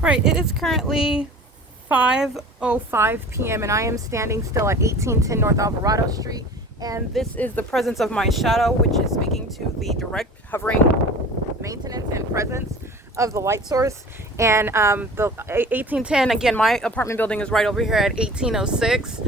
Right, it is currently 5:05 p.m. and I am standing still at 1810 North Alvarado Street. And this is the presence of my shadow, which is speaking to the direct hovering maintenance and presence of the light source. And the 1810, again, my apartment building is right over here at 1806.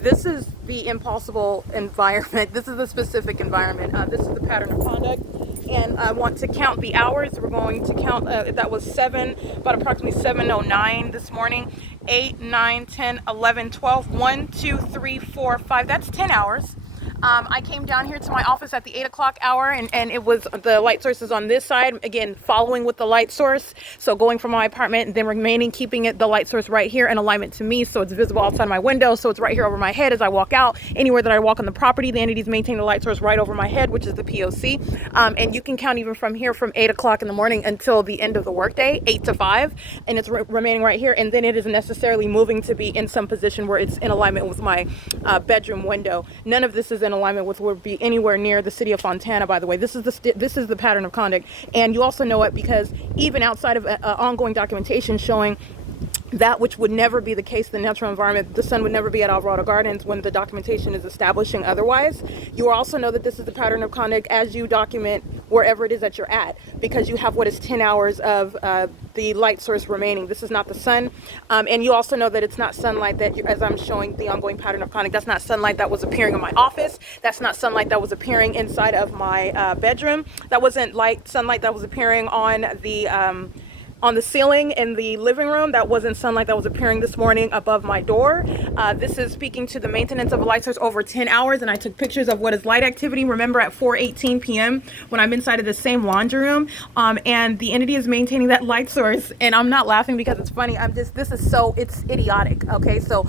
This is the impossible environment. This is the specific environment. This is the pattern of conduct. And I want to count the hours. We're going to count, that was about approximately 7:09 this morning. 8, 9, 10, 11, 12, 1, 2, 3, 4, 5. That's 10 hours. I came down here to my office at the 8 o'clock hour, and it was the light source is on this side, again, following with the light source. So going from my apartment and then remaining, keeping the light source right here in alignment to me. So it's visible outside my window. So it's right here over my head as I walk out. Anywhere that I walk on the property, the entities maintain the light source right over my head, which is the P.O.C. And you can count even from here from 8 o'clock in the morning until the end of the workday, 8 to 5. And it's remaining right here. And then it isn't necessarily moving to be in some position where it's in alignment with my bedroom window. None of this is in alignment with would be anywhere near the city of Fontana, by the way. This is the pattern of conduct. And you also know it because even outside of ongoing documentation showing that which would never be the case, the natural environment, the sun would never be at Alvarado Gardens when the documentation is establishing otherwise. You also know that this is the pattern of conduct as you document wherever it is that you're at, because you have what is 10 hours of the light source remaining. This is not the sun. And you also know that it's not sunlight that, as I'm showing the ongoing pattern of conduct, that's not sunlight that was appearing in my office. That's not sunlight that was appearing inside of my bedroom. That wasn't sunlight that was appearing on the ceiling in the living room. That wasn't sunlight that was appearing this morning above my door. This is speaking to the maintenance of a light source over 10 hours. And I took pictures of what is light activity. Remember at 4:18 p.m. when I'm inside of the same laundry room, and the entity is maintaining that light source. And I'm not laughing because it's funny. It's idiotic. Okay, so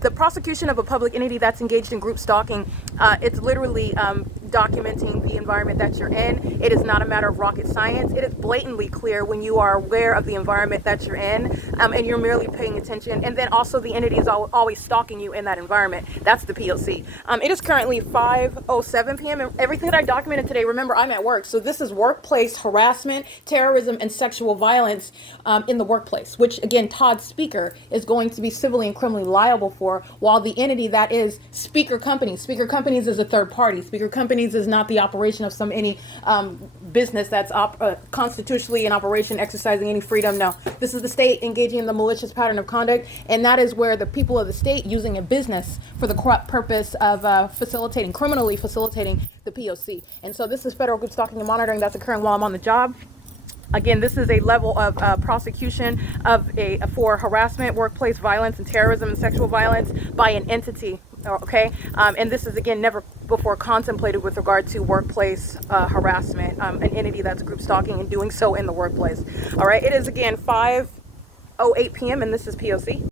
the prosecution of a public entity that's engaged in group stalking, it's literally documenting the environment that you're in. It is not a matter of rocket science. It is blatantly clear when you are aware of the environment that you're in, and you're merely paying attention. And then also the entity is always stalking you in that environment. That's the P.O.C. It is currently 5:07 p.m. and everything that I documented today, remember, I'm at work. So this is workplace harassment, terrorism, and sexual violence in the workplace, which again, Todd Speaker is going to be civilly and criminally liable for, while the entity that is Speaker Companies. Speaker Companies is a third party. Speaker Companies is not the operation of any business that's constitutionally in operation, exercising any freedom. No, this is the state engaging in the malicious pattern of conduct, and that is where the people of the state using a business for the corrupt purpose of criminally facilitating the P.O.C. And so this is federal group stalking and monitoring that's occurring while I'm on the job. Again, this is a level of prosecution for harassment, workplace violence, and terrorism and sexual violence by an entity. Okay, and this is again never before contemplated with regard to workplace harassment, an entity that's group stalking and doing so in the workplace. All right, it is again 5:08 p.m. and this is P.O.C.